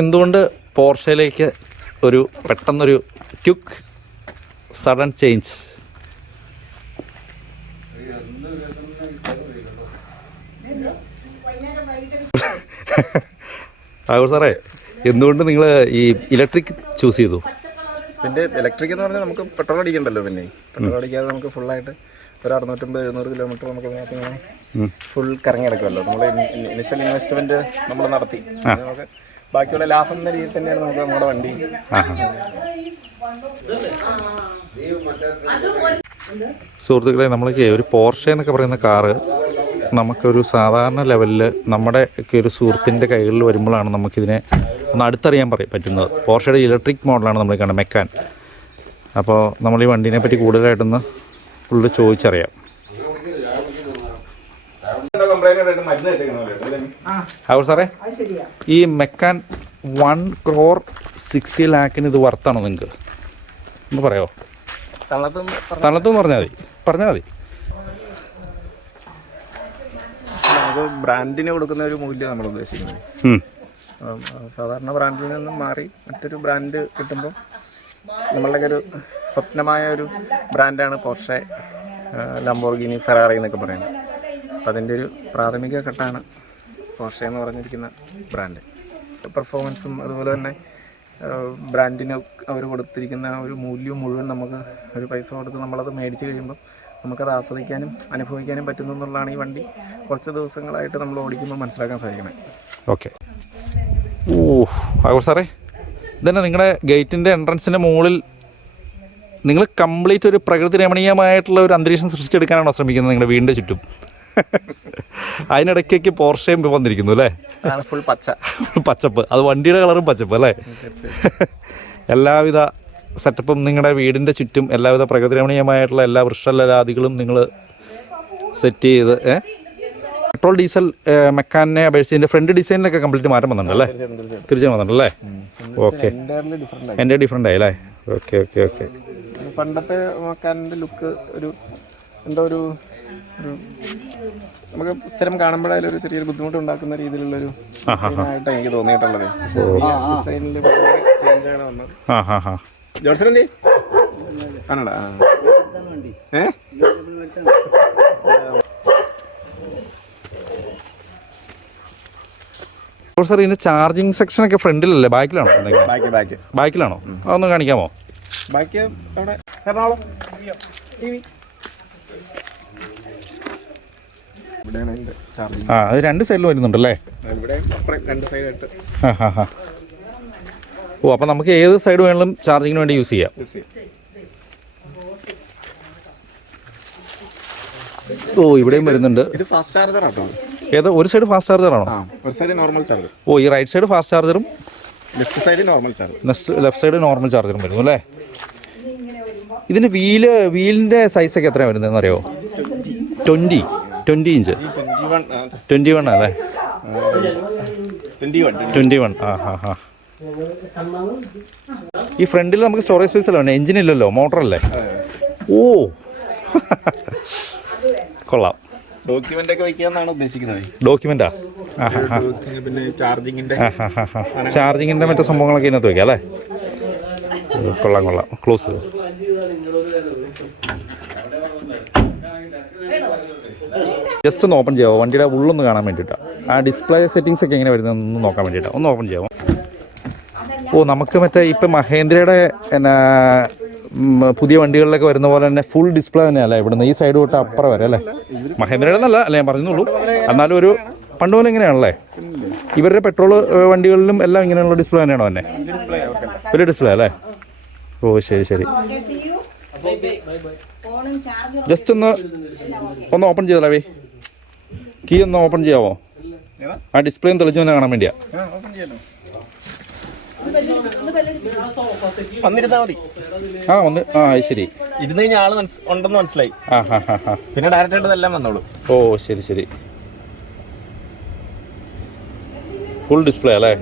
എന്തുകൊണ്ട് പോർഷയിലേക്ക് ഒരു പെട്ടെന്നൊരു ക്വിക്ക് സഡൻ ചേഞ്ച്? ആവൂർ സാറേ, എന്തുകൊണ്ട് നിങ്ങൾ ഈ ഇലക്ട്രിക് ചൂസ് ചെയ്തു? പിന്നെ ഇലക്ട്രിക് എന്ന് പറഞ്ഞാൽ നമുക്ക് പെട്രോൾ അടിക്കണ്ടല്ലോ. പിന്നെ പെട്രോൾ അടിക്കാതെ നമുക്ക് ഫുള്ളായിട്ട് ഒരു 650-700 കിലോമീറ്റർ നമുക്ക് ഇതിനകത്ത് ഇങ്ങനെ ഫുൾ കറങ്ങി കിടക്കുമല്ലോ. നമ്മൾ ഇനിഷ്യൽ ഇൻവെസ്റ്റ്മെൻറ്റ് നമ്മൾ നടത്തി, നമുക്ക് ബാക്കിയുള്ള ലാഭം എന്ന രീതിയിൽ തന്നെയാണ് നമുക്ക് നമ്മുടെ വണ്ടി. സുഹൃത്തുക്കളെ, നമ്മളൊക്കെ ഒരു പോർഷെ എന്നൊക്കെ പറയുന്ന കാറ് നമുക്കൊരു സാധാരണ ലെവലിൽ നമ്മുടെ ഒക്കെ ഒരു സുഹൃത്തിൻ്റെ കൈകളിൽ വരുമ്പോഴാണ് നമുക്കിതിനെ ഒന്ന് അടുത്തറിയാൻ പറ്റുന്നത്. പോർഷയുടെ ഇലക്ട്രിക് മോഡലാണ് നമ്മൾ കാണുന്നത്, മെക്കാൻ. അപ്പോൾ നമ്മൾ ഈ വണ്ടീനെ പറ്റി കൂടുതലായിട്ടൊന്ന് ഫുള്ള് ചോദിച്ചറിയാം. ആവൂർ സാറേ, ഈ മെക്കാൻ 1,60 lakh ഇത് വർത്താണ് നിങ്ങൾക്ക്? ഒന്ന് പറയാമോ? തണലത്തെന്ന് പറഞ്ഞാൽ മതി. നമുക്ക് ബ്രാൻഡിന് കൊടുക്കുന്ന ഒരു മൂല്യം നമ്മൾ ഉദ്ദേശിക്കുന്നത്. സാധാരണ ബ്രാൻഡിൽ നിന്നും മാറി മറ്റൊരു ബ്രാൻഡ് കിട്ടുമ്പോൾ നമ്മളുടെ ഒരു സ്വപ്നമായ ഒരു ബ്രാൻഡാണ് പോർഷെ, ലംബോർഗിനി, ഫെറാറി എന്നൊക്കെ പറയുന്നത്. അപ്പം അതിൻ്റെ ഒരു പ്രാഥമിക ഘട്ടമാണ് പോർഷെ എന്ന് പറഞ്ഞിരിക്കുന്ന ബ്രാൻഡ്. പെർഫോമൻസും അതുപോലെ തന്നെ ബ്രാൻഡിന് അവർ കൊടുത്തിരിക്കുന്ന ഒരു മൂല്യം മുഴുവൻ നമുക്ക് ഒരു പൈസ കൊടുത്ത് നമ്മളത് മേടിച്ച് കഴിയുമ്പോൾ നമുക്കത് ആസ്വദിക്കാനും അനുഭവിക്കാനും പറ്റുന്നു എന്നുള്ളതാണ് ഈ വണ്ടി കുറച്ച് ദിവസങ്ങളായിട്ട് നമ്മൾ ഓടിക്കുമ്പോൾ മനസ്സിലാക്കാൻ സാധിക്കുന്നത്. ഓക്കെ. ആവൂർ സാറേ, ഇതന്നെ നിങ്ങളുടെ ഗേറ്റിൻ്റെ എൻട്രൻസിൻ്റെ മുകളിൽ നിങ്ങൾ കംപ്ലീറ്റ് ഒരു പ്രകൃതി രമണീയമായിട്ടുള്ള ഒരു അന്തരീക്ഷം സൃഷ്ടിച്ചെടുക്കാനാണോ ശ്രമിക്കുന്നത് നിങ്ങളുടെ വീടിൻ്റെ ചുറ്റും? അതിനിടയ്ക്കേക്ക് പോർഷയും വന്നിരിക്കുന്നു അല്ലേ? ഫുൾ പച്ചപ്പ്. അത് വണ്ടിയുടെ കളറും പച്ചപ്പ് അല്ലേ? എല്ലാവിധ സെറ്റപ്പും നിങ്ങളുടെ വീടിൻ്റെ ചുറ്റും എല്ലാവിധ പ്രകൃതി രമണീയമായിട്ടുള്ള എല്ലാ വൃക്ഷലതാദികളും നിങ്ങൾ സെറ്റ് ചെയ്ത് പെട്രോൾ ഡീസൽ മെക്കാനിനെ അപേക്ഷിച്ച് ഫ്രണ്ട് ഡിസൈനിലൊക്കെ കംപ്ലീറ്റ് മാറ്റം വന്നിട്ടുണ്ടല്ലേ? തീർച്ചയായും വന്നിട്ടുണ്ടല്ലേ? ഓക്കെ, എൻ്റെ ഡിഫറെൻ്റ് ആയി അല്ലേ? Okay okay okay. പണ്ടത്തെ മെക്കാനിൻ്റെ ലുക്ക് ഒരു എന്തോ ഒരു നമുക്ക് സ്ഥിരം കാണുമ്പോഴായാലും ഒരു ചെറിയൊരു ബുദ്ധിമുട്ട് ഉണ്ടാക്കുന്ന രീതിയിലുള്ളൊരു ആയിട്ട് എനിക്ക് തോന്നിയിട്ടുള്ളത്. ഡിസൈനിൽ ചേഞ്ചാണ് വന്നത്. ജോൺസൺ എന്തി കാണണ്ട? സാർ, ഇതിൻ്റെ ചാർജിങ് സെക്ഷനൊക്കെ ഫ്രണ്ടിലല്ലേ, ബാക്കിലാണോ? ബാക്കിലാണോ? അതൊന്ന് കാണിക്കാമോ? ബാക്കി അവിടെ എറണാകുളം അത് രണ്ട് സൈഡിൽ വരുന്നുണ്ടല്ലേ? ഓ, അപ്പം നമുക്ക് ഏത് സൈഡ് വേണമെങ്കിലും ചാർജിങ്ങിന് വേണ്ടി യൂസ് ചെയ്യാം. ഓ, ഇവിടെയും വരുന്നുണ്ട്. ഇത് ഫാസ്റ്റ് ചാർജർ ആട്ടോ. ഏത് ഒരു സൈഡ് ഫാസ്റ്റ് ചാർജറാണോ? ഒരു സൈഡ് നോർമൽ ചാർജർ. ഓ, ഈ റൈറ്റ് സൈഡ് ഫാസ്റ്റ് ചാർജറും left side normal charger. Left side normal ചാർജറും വരുന്നു അല്ലേ? ഇതിൻ്റെ വീലിൻ്റെ സൈസൊക്കെ എത്രയാണ് വരുന്നതെന്ന് അറിയാമോ? 20 ഇഞ്ച്. 21 അല്ലേ? 21. ആ. ഈ ഫ്രണ്ടിൽ നമുക്ക് സ്റ്റോറേജ് സ്പേസ് അല്ലേ? എഞ്ചിനില്ലല്ലോ, മോട്ടറല്ലേ? ഓ, കൊള്ളാം. ഡോക്യുമെന്റ് ഒക്കെ വയ്ക്കാന്നാണ് ഉദ്ദേശിക്കുന്നത്. ഡോക്യുമെന്റാ? പിന്നെ ചാർജിങ്ങിന്റെ മറ്റു സംഭവങ്ങളൊക്കെ ഇതിനകത്ത് വയ്ക്കാം അല്ലേ? കൊള്ളാം. ക്ലോസ്. ജസ്റ്റ് ഒന്ന് ഓപ്പൺ ചെയ്യാമോ? വണ്ടിയുടെ ഉള്ളൊന്ന് കാണാൻ വേണ്ടിയിട്ടാണ്. ആ ഡിസ്പ്ലേ സെറ്റിങ്സ് ഒക്കെ എങ്ങനെ വരുന്നതെന്ന് നോക്കാൻ വേണ്ടിയിട്ടാണ്. ഒന്ന് ഓപ്പൺ ചെയ്യാമോ? ഓ, നമുക്ക് മറ്റേ ഇപ്പം മഹേന്ദ്രയുടെ പുതിയ വണ്ടികളിലൊക്കെ വരുന്ന പോലെ തന്നെ ഫുൾ ഡിസ്പ്ലേ തന്നെയല്ലേ ഇവിടുന്ന് ഈ സൈഡ് തൊട്ട് അപ്പുറം വരെ അല്ലേ? മഹേന്ദ്രയുടെ എന്നല്ല അല്ലേ ഞാൻ പറഞ്ഞുള്ളൂ. എന്നാലും ഒരു പണ്ട് പോലെ ഇങ്ങനെയാണല്ലേ ഇവരുടെ പെട്രോൾ വണ്ടികളിലും എല്ലാം ഇങ്ങനെയുള്ള ഡിസ്പ്ലേ തന്നെയാണോ തന്നെ? ഒരു ഡിസ്പ്ലേ അല്ലേ? ഓ, ശരി. ജസ്റ്റ് ഒന്ന് ഓപ്പൺ ചെയ്താലേ, കീ ഒന്ന് ഓപ്പൺ ചെയ്യാമോ? ആ ഡിസ്പ്ലേ ഒന്ന് തെളിഞ്ഞു തന്നെ കാണാൻ വേണ്ടിയാ. ശരി. ഇരുന്ന് കഴിഞ്ഞാൽ ആള് ഉണ്ടെന്ന് മനസ്സിലായി. പിന്നെ ഡയറക്റ്റ് ആയിട്ട് ഇതെല്ലാം വന്നോളൂ. ഓ, ശരി. ഫുൾ ഡിസ്പ്ലേ അല്ലേ?